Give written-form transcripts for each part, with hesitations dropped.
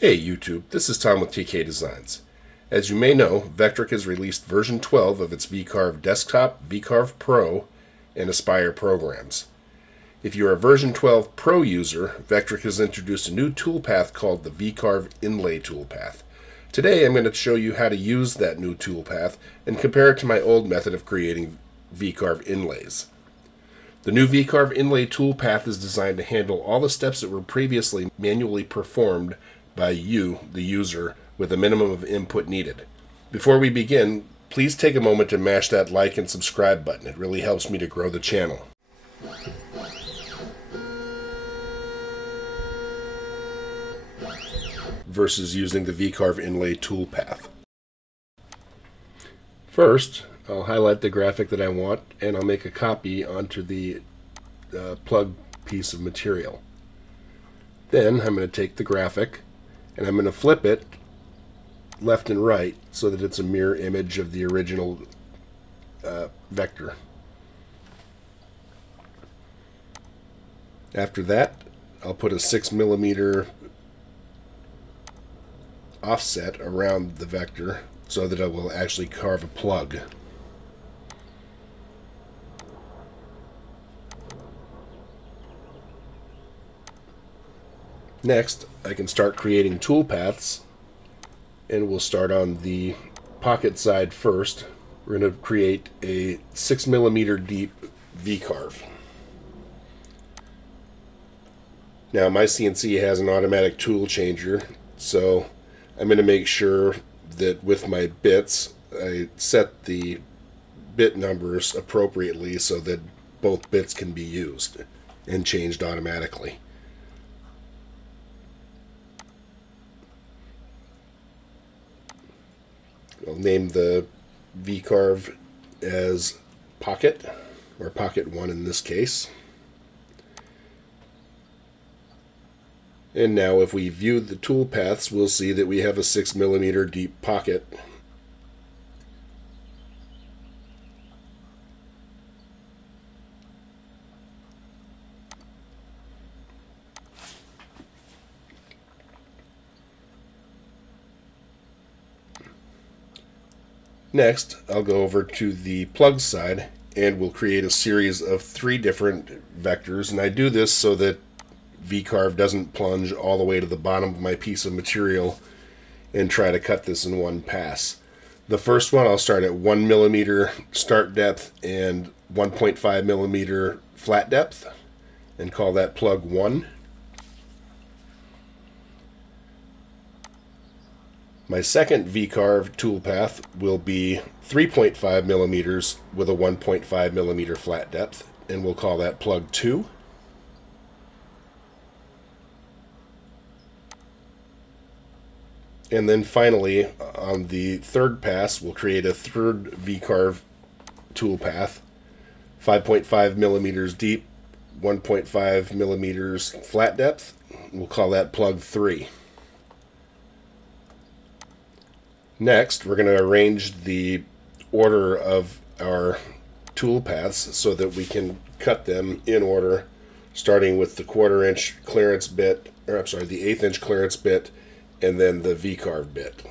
Hey YouTube, this is Tom with TK Designs. As you may know, Vectric has released version 12 of its V-Carve Desktop, VCarve Pro, and Aspire programs. If you are a version 12 Pro user, Vectric has introduced a new toolpath called the V-Carve Inlay Toolpath. Today I'm going to show you how to use that new toolpath and compare it to my old method of creating V-Carve inlays. The new V-Carve Inlay Toolpath is designed to handle all the steps that were previously manually performed by you, the user, with a minimum of input needed. Before we begin, please take a moment to mash that like and subscribe button. It really helps me to grow the channel. Versus using the V-Carve Inlay Toolpath. First, I'll highlight the graphic that I want and I'll make a copy onto the plug piece of material. Then I'm going to take the graphic and I'm going to flip it left and right so that it's a mirror image of the original vector. After that, I'll put a 6mm offset around the vector so that it will actually carve a plug. Next, I can start creating toolpaths, and we'll start on the pocket side first. We're going to create a 6mm deep V-carve. Now, my CNC has an automatic tool changer, so I'm going to make sure that with my bits, I set the bit numbers appropriately so that both bits can be used and changed automatically. I'll name the V-carve as Pocket, or Pocket 1 in this case. And now if we view the toolpaths, we'll see that we have a 6mm deep pocket. Next, I'll go over to the plug side and we'll create a series of 3 different vectors. And I do this so that V-carve doesn't plunge all the way to the bottom of my piece of material and try to cut this in one pass. The first one I'll start at 1mm start depth and 1.5mm flat depth and call that plug 1. My second V-carve toolpath will be 3.5mm with a 1.5mm flat depth, and we'll call that plug 2. And then finally, on the third pass, we'll create a third V-carve toolpath, 5.5mm deep, 1.5mm flat depth. We'll call that plug 3. Next, we're going to arrange the order of our toolpaths so that we can cut them in order, starting with the 1/4 inch clearance bit, or I'm sorry, the 1/8 inch clearance bit, and then the V-carve bit.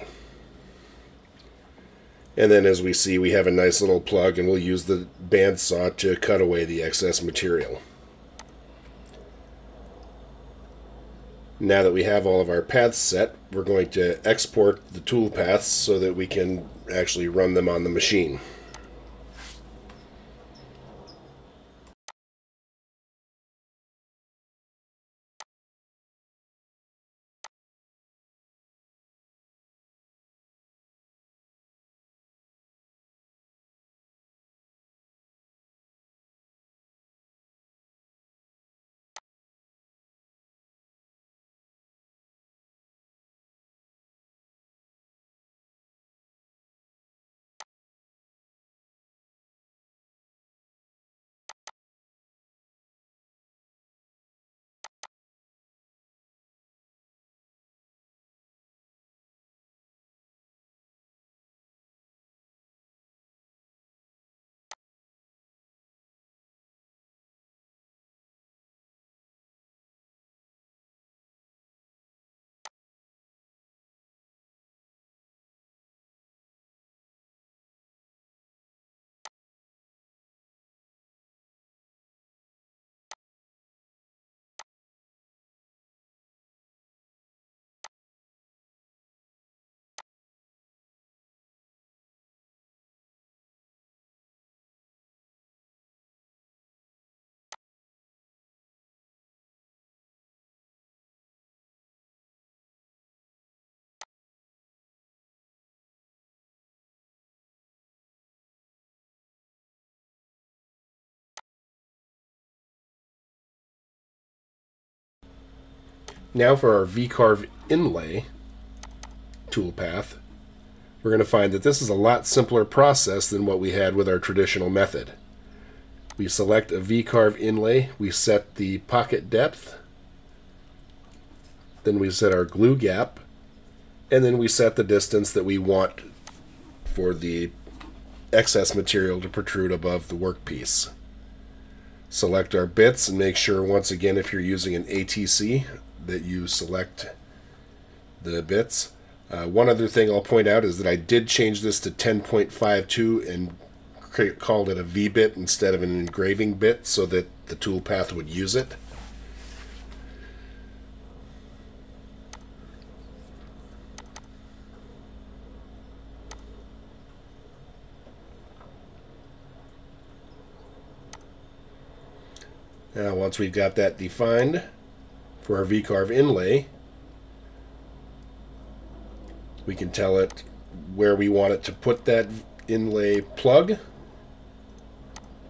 And then as we see, we have a nice little plug, and we'll use the bandsaw to cut away the excess material. Now that we have all of our paths set, we're going to export the toolpaths so that we can actually run them on the machine. Now for our V-Carve Inlay Toolpath, we're going to find that this is a lot simpler process than what we had with our traditional method. We select a V-Carve inlay, we set the pocket depth, then we set our glue gap, and then we set the distance that we want for the excess material to protrude above the workpiece. Select our bits and make sure, once again, if you're using an ATC, that you select the bits. One other thing I'll point out is that I did change this to 10.52 and called it a V-bit instead of an engraving bit so that the toolpath would use it. Now once we've got that defined for our V-Carve inlay, we can tell it where we want it to put that inlay plug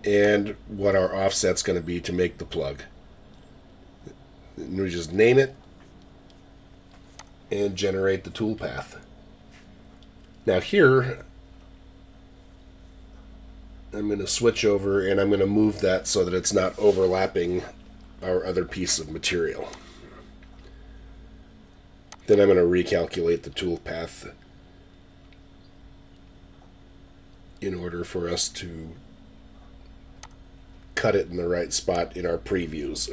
and what our offset's going to be to make the plug. And we just name it and generate the toolpath. Now here I'm going to switch over and I'm going to move that so that it's not overlapping our other piece of material. Then I'm going to recalculate the toolpath in order for us to cut it in the right spot in our previews.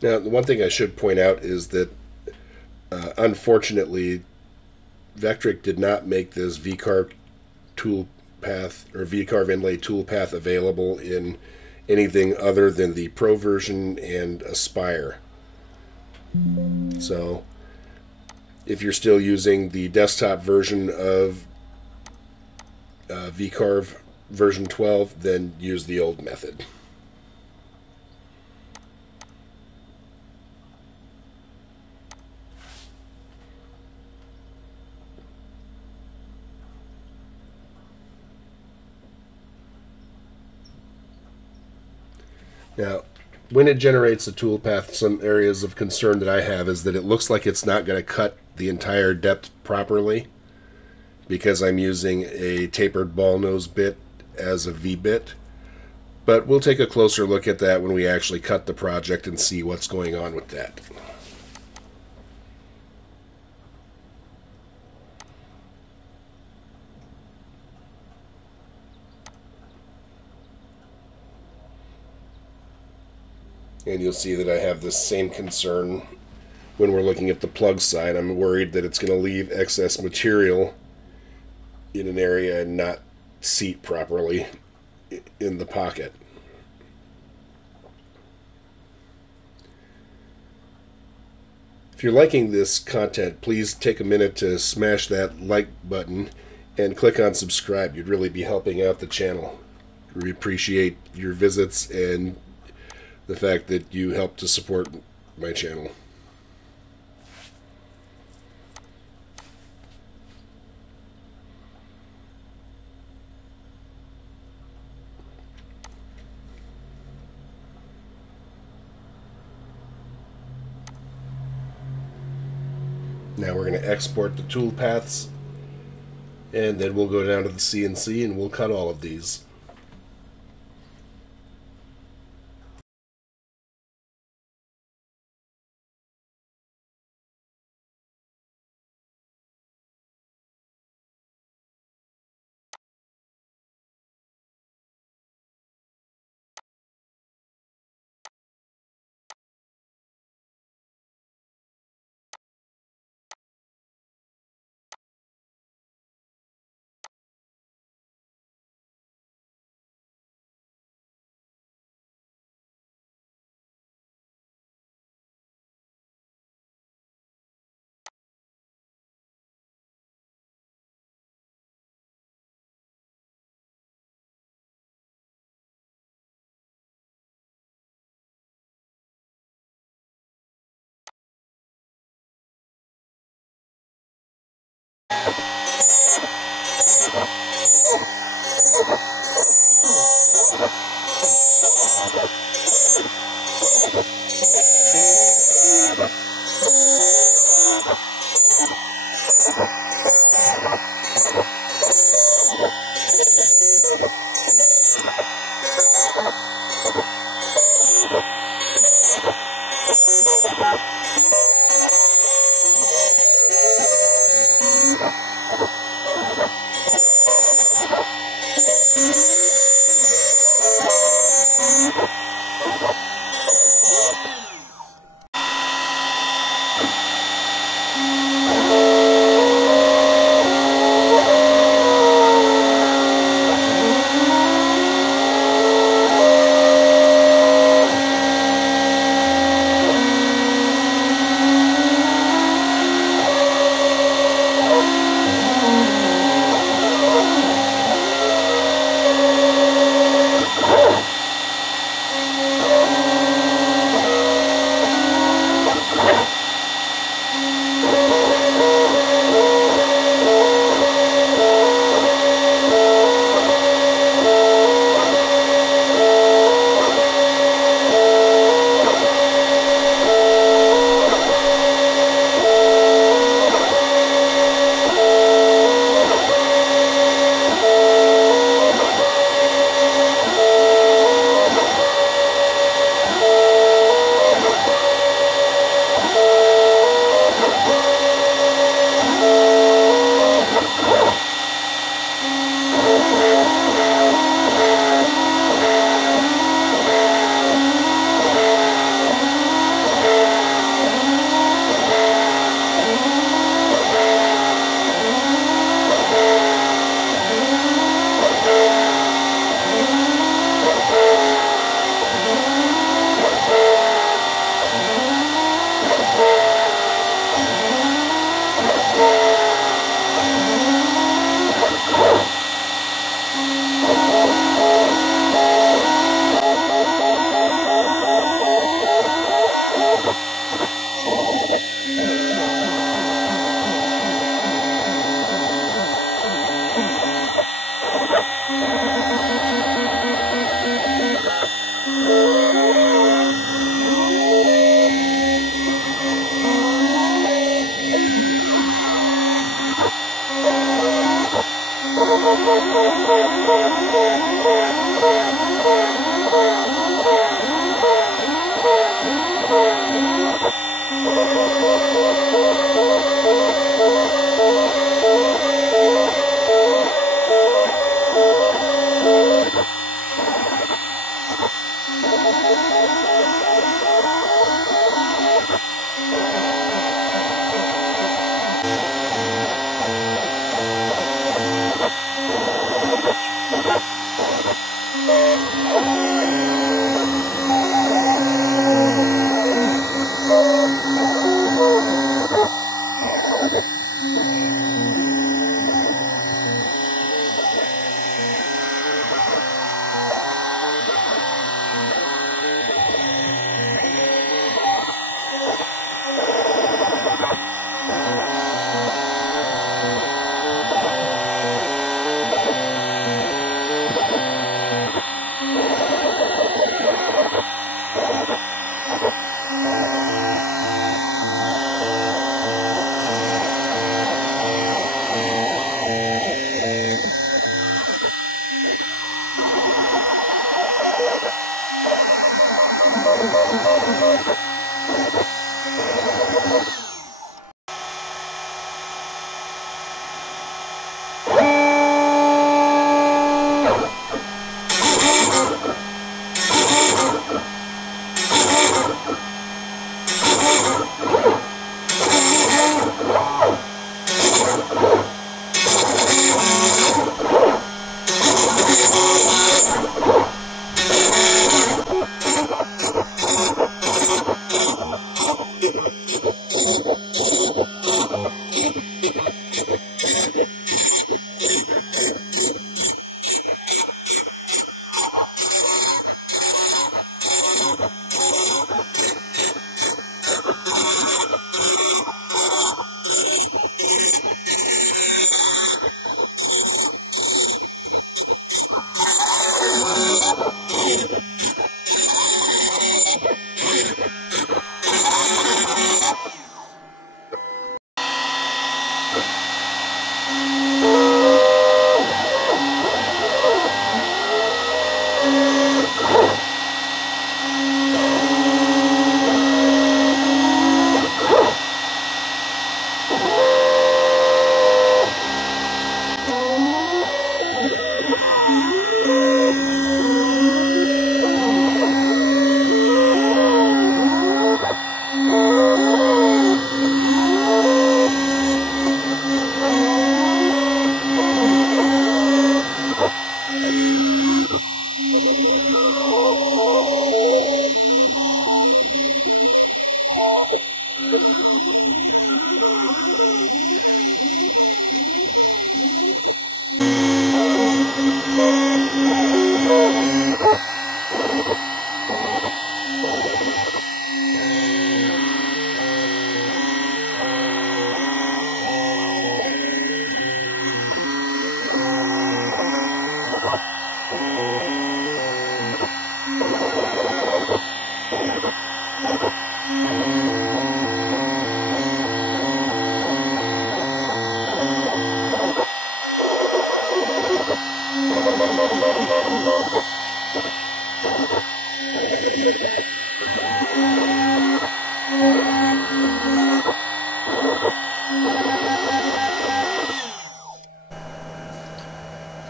Now, the one thing I should point out is that, unfortunately, Vectric did not make this V-Carve toolpath or V-Carve Inlay toolpath available in anything other than the Pro version and Aspire. So, if you're still using the desktop version of V-Carve version 12, then use the old method. Now, when it generates a toolpath, some areas of concern that I have is that it looks like it's not going to cut the entire depth properly because I'm using a tapered ball nose bit as a V-bit. But we'll take a closer look at that when we actually cut the project and see what's going on with that. And you'll see that I have this same concern when we're looking at the plug side. I'm worried that it's going to leave excess material in an area and not seat properly in the pocket. If you're liking this content, please take a minute to smash that like button and click on subscribe. You'd really be helping out the channel. We appreciate your visits and the fact that you help to support my channel. Now we're going to export the toolpaths, and then we'll go down to the CNC and we'll cut all of these.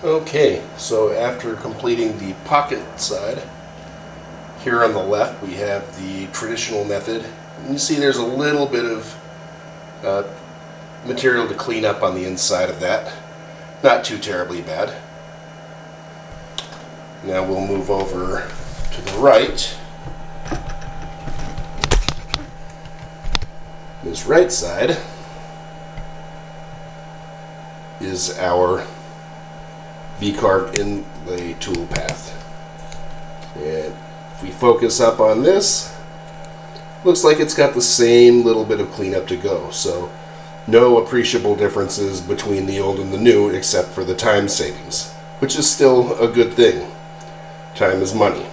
Okay, so after completing the pocket side, here on the left we have the traditional method. And you see there's a little bit of material to clean up on the inside of that. Not too terribly bad. Now we'll move over to the right. This right side is our V-Carve Inlay Toolpath. And if we focus up on this, looks like it's got the same little bit of cleanup to go. So no appreciable differences between the old and the new except for the time savings, which is still a good thing. Time is money.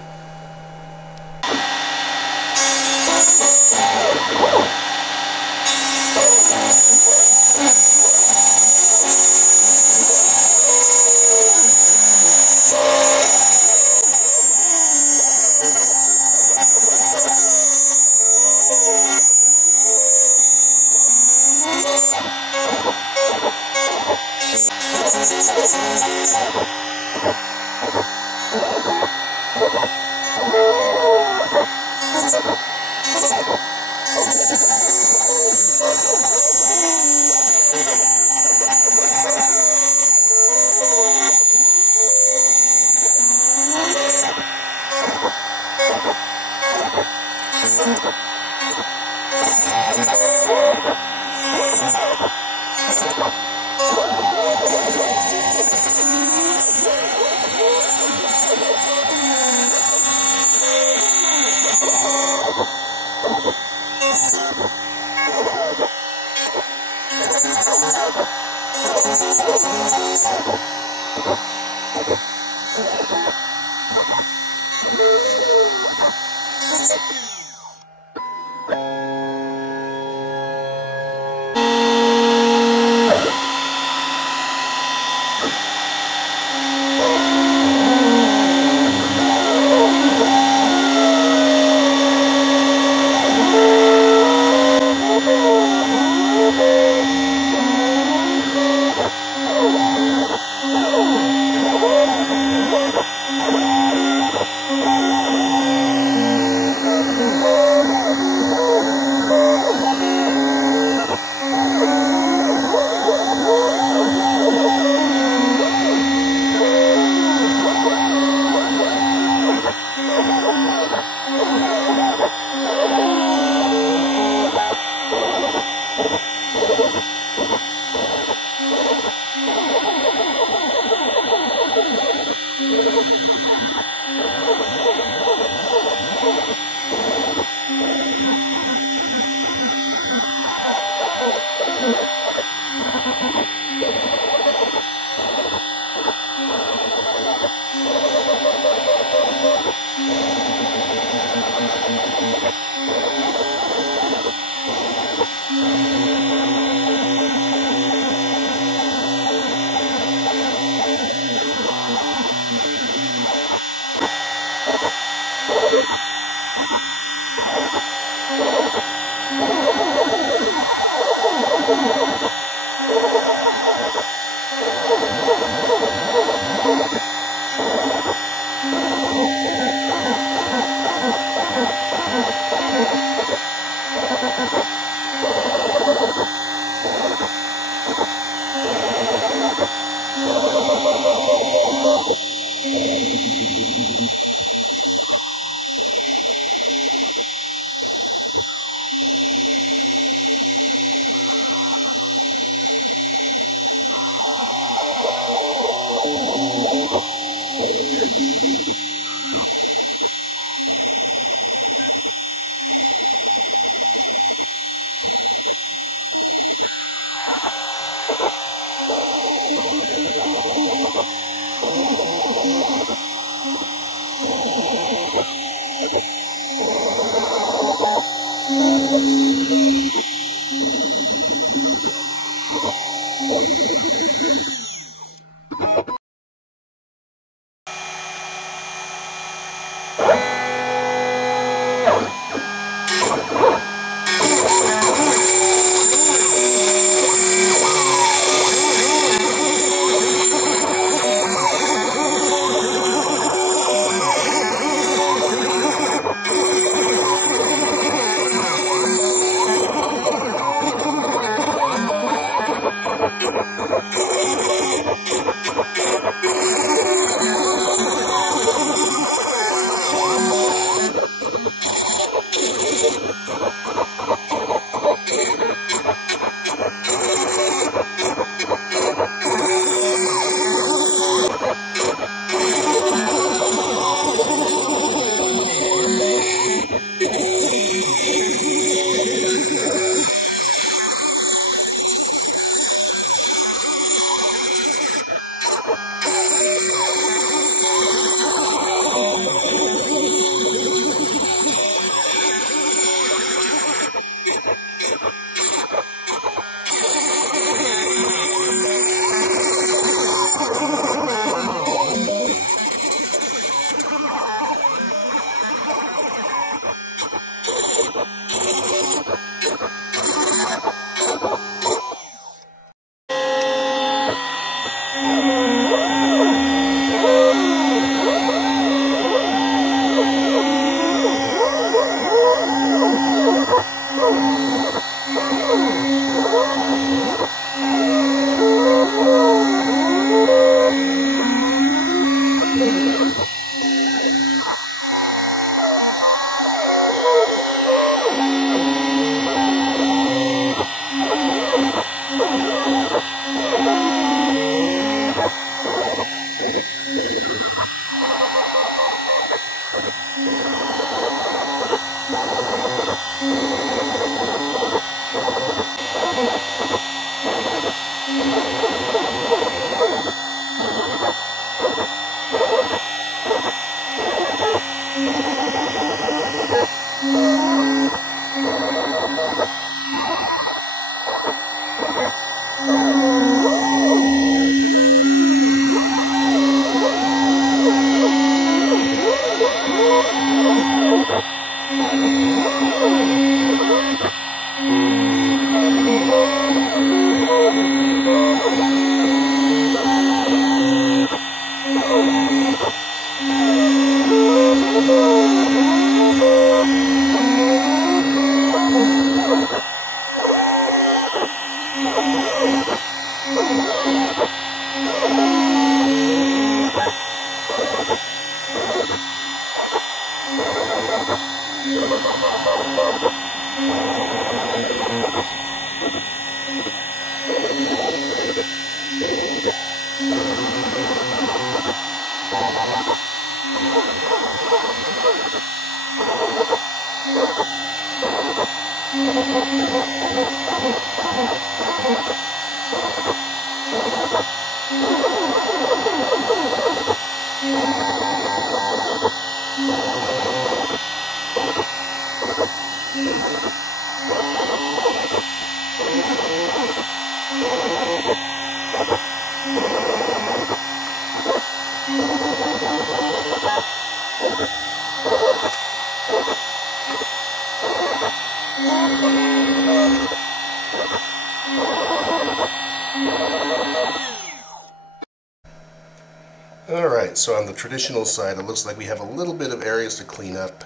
Alright, so on the traditional side, it looks like we have a little bit of areas to clean up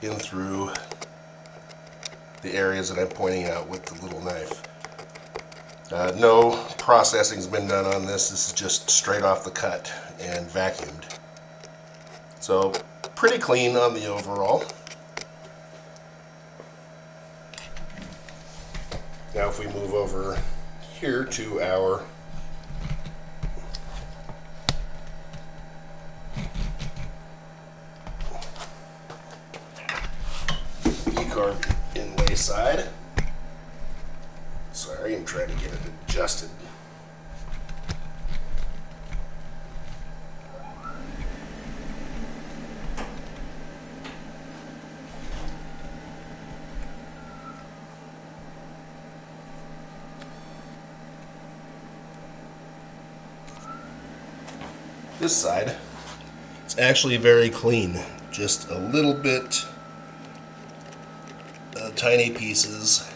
in through the areas that I'm pointing out with the little knife. No processing's been done on this. This is just straight off the cut and vacuumed. So pretty clean on the overall. Now if we move over here to our V-Carve Inlay side. Sorry, I'm trying to get it adjusted. This side, it's actually very clean. Just a little bit, tiny pieces.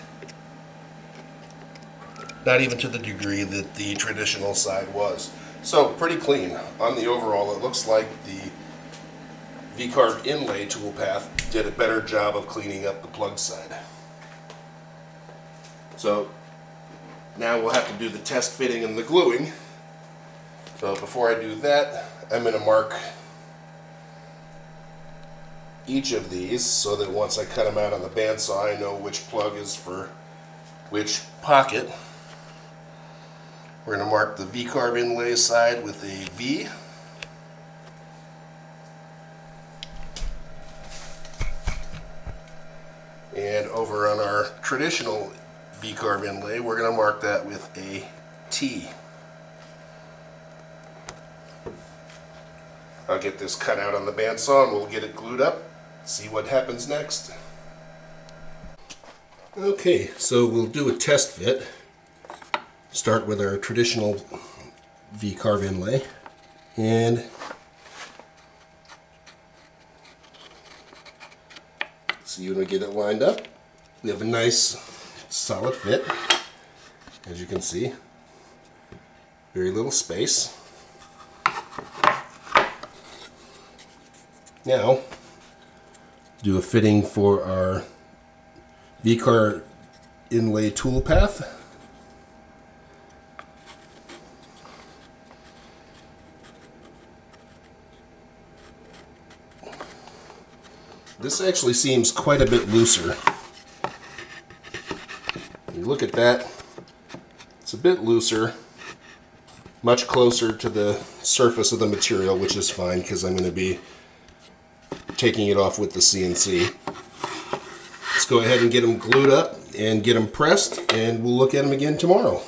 Not even to the degree that the traditional side was. So pretty clean. On the overall, it looks like the V-Carve Inlay Toolpath did a better job of cleaning up the plug side. So now we'll have to do the test fitting and the gluing. So before I do that, I'm going to mark each of these so that once I cut them out on the bandsaw, I know which plug is for which pocket. We're going to mark the V-Carve Inlay side with a V. And over on our traditional V-Carve Inlay, we're going to mark that with a T. I'll get this cut out on the bandsaw and we'll get it glued up, see what happens next. Okay, so we'll do a test fit. Start with our traditional V-Carve Inlay, and see when we get it lined up. We have a nice solid fit, as you can see. Very little space. Now, do a fitting for our V-Carve Inlay Toolpath. This actually seems quite a bit looser. You look at that, it's a bit looser, much closer to the surface of the material, which is fine because I'm going to be taking it off with the CNC. Let's go ahead and get them glued up and get them pressed, and we'll look at them again tomorrow.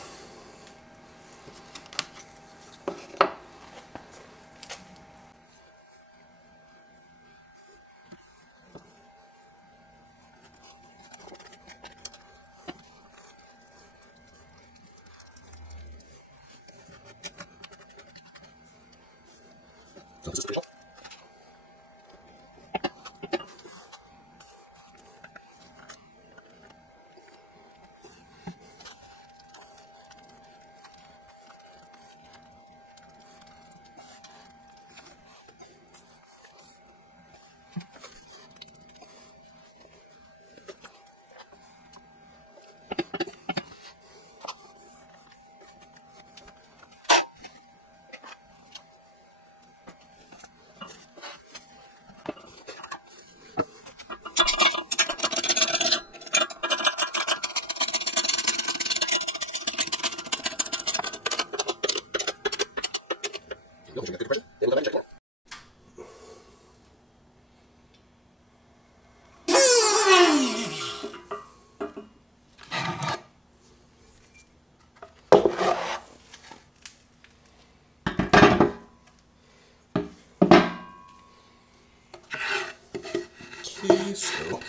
Okay, so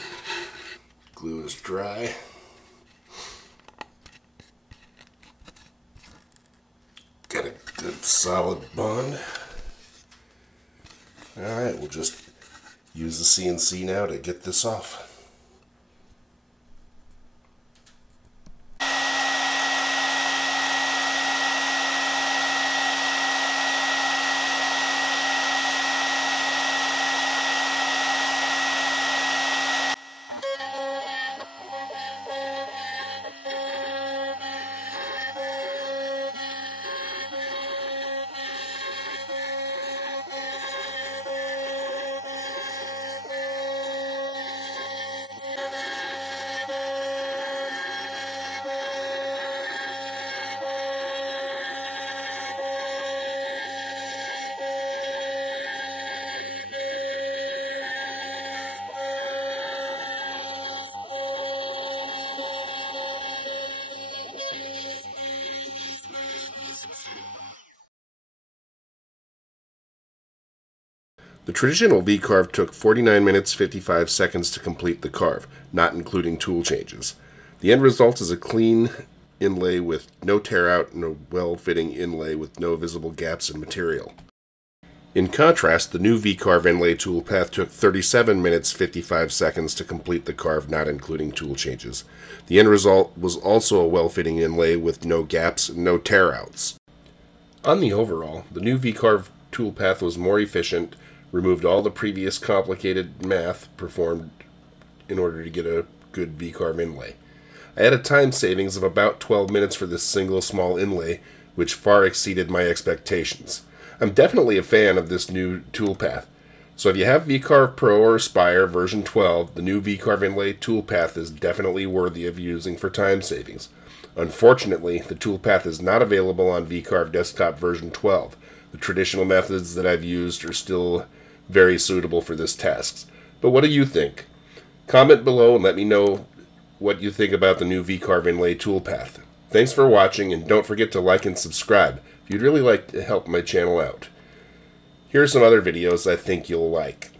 glue is dry. Got a good solid bond. Alright, we'll just use the CNC now to get this off. The traditional V-Carve took 49 minutes 55 seconds to complete the carve, not including tool changes. The end result is a clean inlay with no tear out and a well-fitting inlay with no visible gaps in material. In contrast, the new V-Carve Inlay Toolpath took 37 minutes 55 seconds to complete the carve, not including tool changes. The end result was also a well-fitting inlay with no gaps and no tear-outs. On the overall, the new V-Carve Toolpath was more efficient, removed all the previous complicated math performed in order to get a good V-Carve inlay. I had a time savings of about 12 minutes for this single small inlay, which far exceeded my expectations. I'm definitely a fan of this new toolpath. So if you have VCarve Pro or Aspire version 12, the new VCarve Inlay Toolpath is definitely worthy of using for time savings. Unfortunately, the toolpath is not available on VCarve Desktop version 12. The traditional methods that I've used are still very suitable for this task. But what do you think? Comment below and let me know what you think about the new VCarve Inlay Toolpath. Thanks for watching, and don't forget to like and subscribe if you'd really like to help my channel out. Here are some other videos I think you'll like.